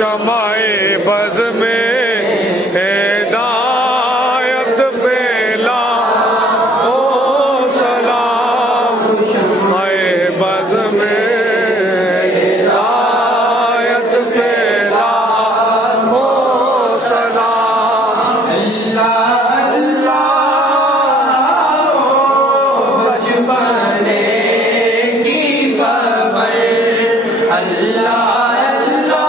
शमाए buzz में हिदायत पे लाखों सलाम, शमाए बज़ में हिदायत पे लाखों सलाम। अल्लाह अल्लाह बचपने की खबर, अल्लाह अल्लाह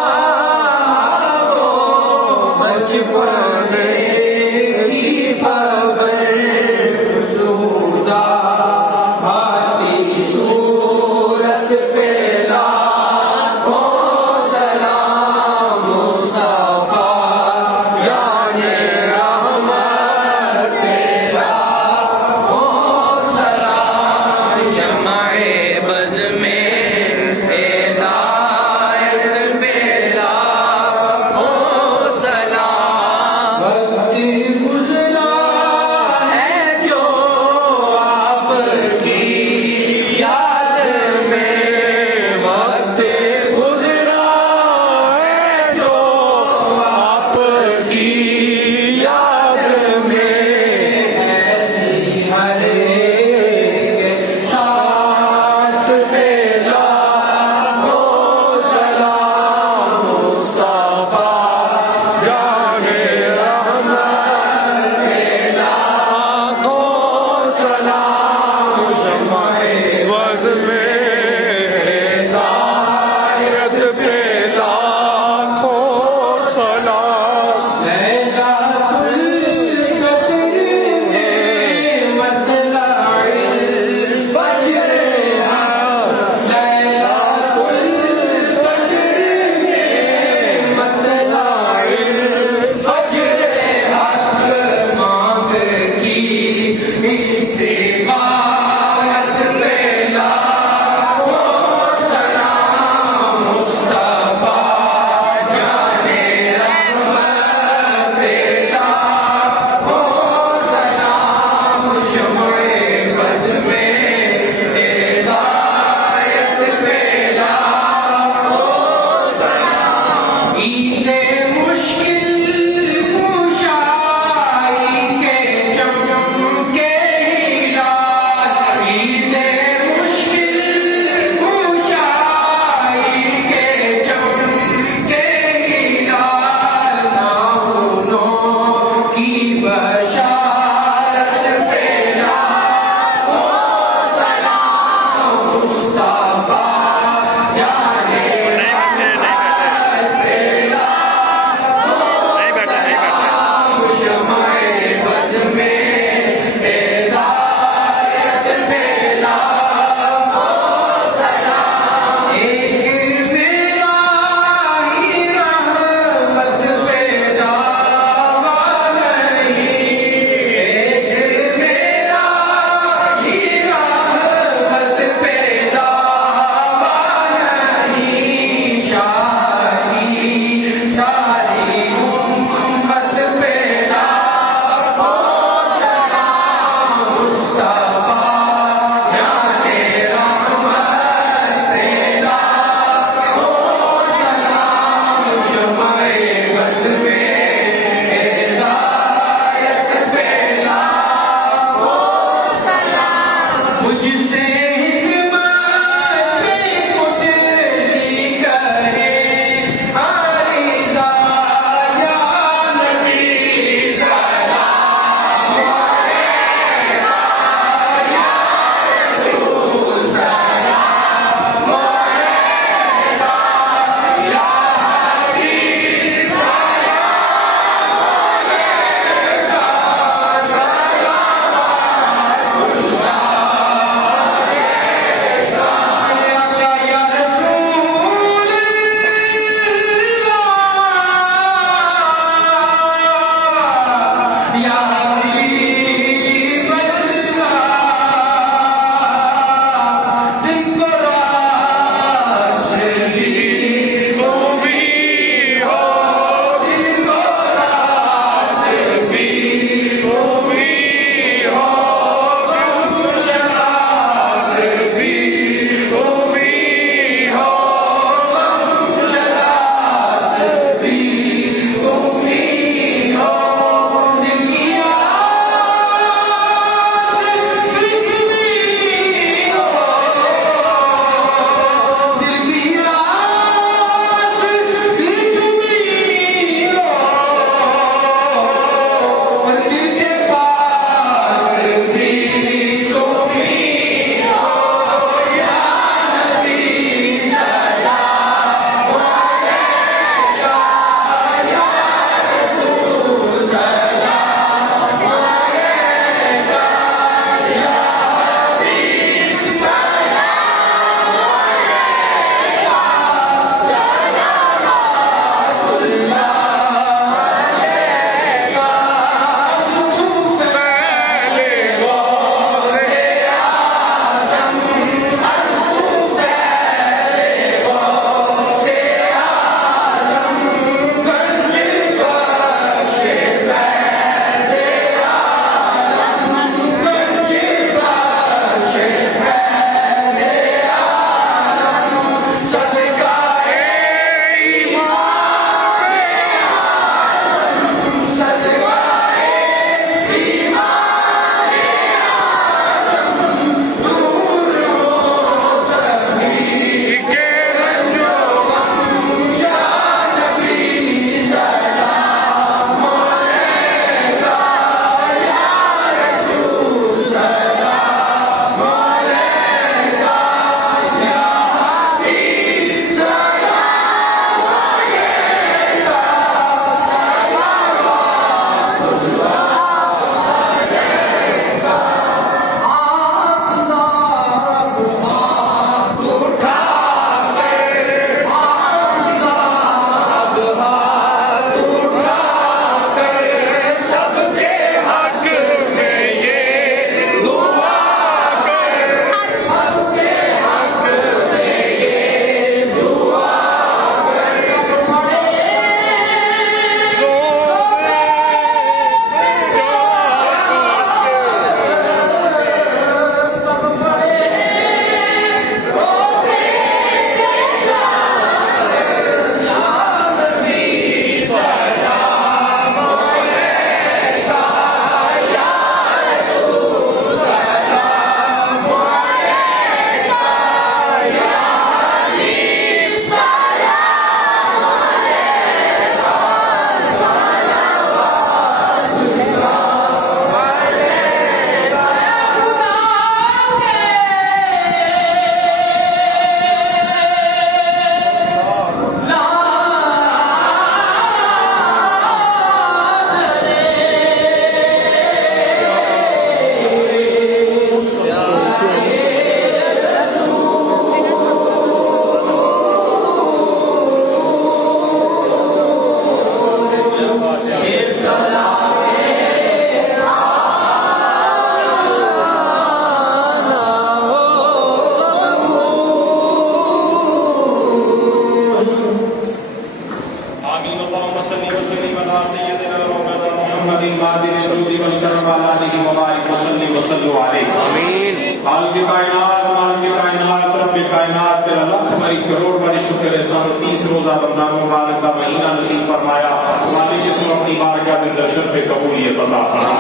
रब कायनात तेरा लख बड़ी करोड़ बड़ी शुक्र है सानू 30 रोजा रमजान मुबारक का महीना नसीब फरमाया। मालिक जिसको अपनी बारगाह में दर्शन पे कबूलियत अता फरमा।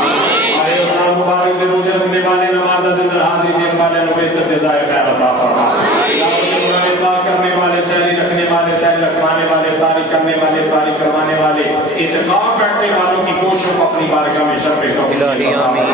आए रमजान मुबारक दे रोजे रखने वाले, नमाज दे अंदर हाजिरी देने वाले नु बेहतर जज़ाए खैर अता फरमा। करने वाले, सहरी रखने वाले, सहरी रखवाने वाले, तारीख करने वाले, तारीख करवाने वाले, इत्काफ बैठने वालों की कोशिशों को अपनी बारगाह में शर्फ इलाही आमीन।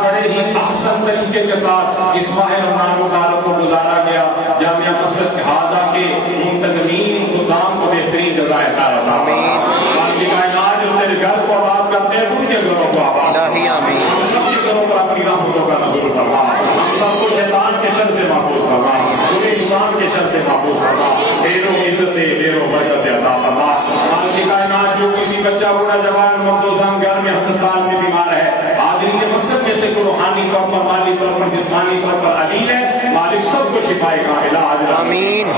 बड़े ही अहसन तरीके के साथ इस माह रमजान मुबारक को गुजारा गया। जामिया मस्जिद हाजा के मुंतजमीन खुदाम को बेहतरीन जज़ाए खैर अता फरमा। बाकी कायनात जो तेरे घर को आबाद करते हैं उनके घरों को आबाद इलाही आमीन। सबके घरों पर अपनी रहमतों का नज़ुल फरमा। हम सबको शैतान के शर से महफूज फरमा, पूरे इंसान के शर से महफूज फरमा। ढेरों इज्जत ढेरों बरकत अता फरमा। बाकी कायनात जो कोई भी बच्चा बूढ़ा जवान मर्दोजान घर में अस्पताल में बीमार है, हाजिरी के मकसद में से कोई रूहानी तौर पर, माली तौर पर, जिस्मानी तौर पर अलील है, मालिक सबको शिफाए कामिला आमीन।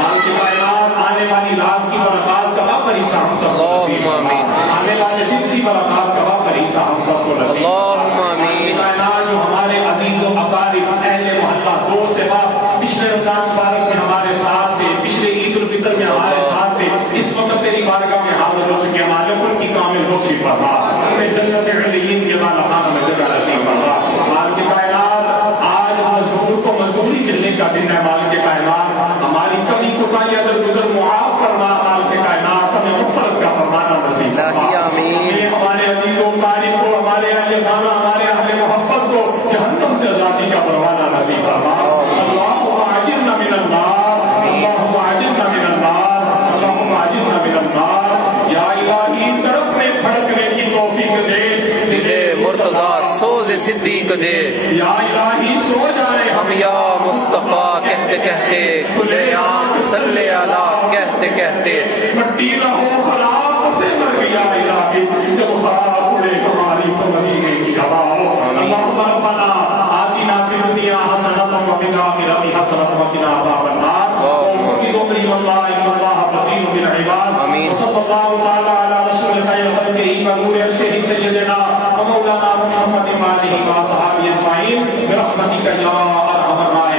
मालिक कायनात आने वाली रात की बरक़ात का बापर हिस्सा हम सबको नसीब फरमा। आने वाले दिन की बरक़ात का बापर हिस्सा हम सबको नसीब फरमा। कायनात जो हमारे अजीज़ व अकारिब अहले मोहल्ला दोस्त बाप पिछले रमजान मुबारक में हमारे साथ थे, पिछले ईद उल फितर में हमारे साथ थे, इस वक्त तेरी बारगाह में हाजिर हो चुके मालिक उनकी कामिल बख्शी फरमा। उन्हें जन्नत अलीयीन के माला खाना में जगह नसीब फरमा। मालिक कायनात आज मजदूर को मजदूरी मिलने का दिन है। मालिक कायनात हमारी कमी कोताही अगर गुजर मुआफ फरमा। मालिक कायनात हमें मग़फ़िरत का फरमाना नसीब फरमा। हमारे अजीज़ों तारीफ को, हमारे अहले खाना, हमारे अहले मोहब्बत को जहन्नम से आज़ादी का परवाना नसीब फरमा। अल्लाहुम्मा अजिरना मिनन नार, अल्लाहुम्मा अजिरना मिनन नार, अल्लाहुम्मा अजिरना मिनन नार। या इलाही तड़पने भड़कने की तौफीक दे, दिले मुर्तज़ा सोज़ सिद्दीक़ दे। या इलाही सो जाए हम या मुस्तफ़ा कहते कहते, खुले आँख सल्ले अला कहते कहते, मट्टी न हो खराब से मर गया इलाही, जब खराब उड़े हमारी तो मदीने की हवा हो। अल्लाहुम्मा रब्बना आतिना फिद दुनिया हसनतन व फिल आखिरति हसनतन व क़िना अज़ाबन नार। इन्नल्लाह बसीरुन बिल इबाद। सल्लल्लाहु तआला अला रसूल खैर खल्क़िही व नूर अर्शिही सय्यिदना व मौलाना मुहम्मद व आलिहि व असहाबिही अजमईन बिरहमतिका या अरहमर राहिमीन।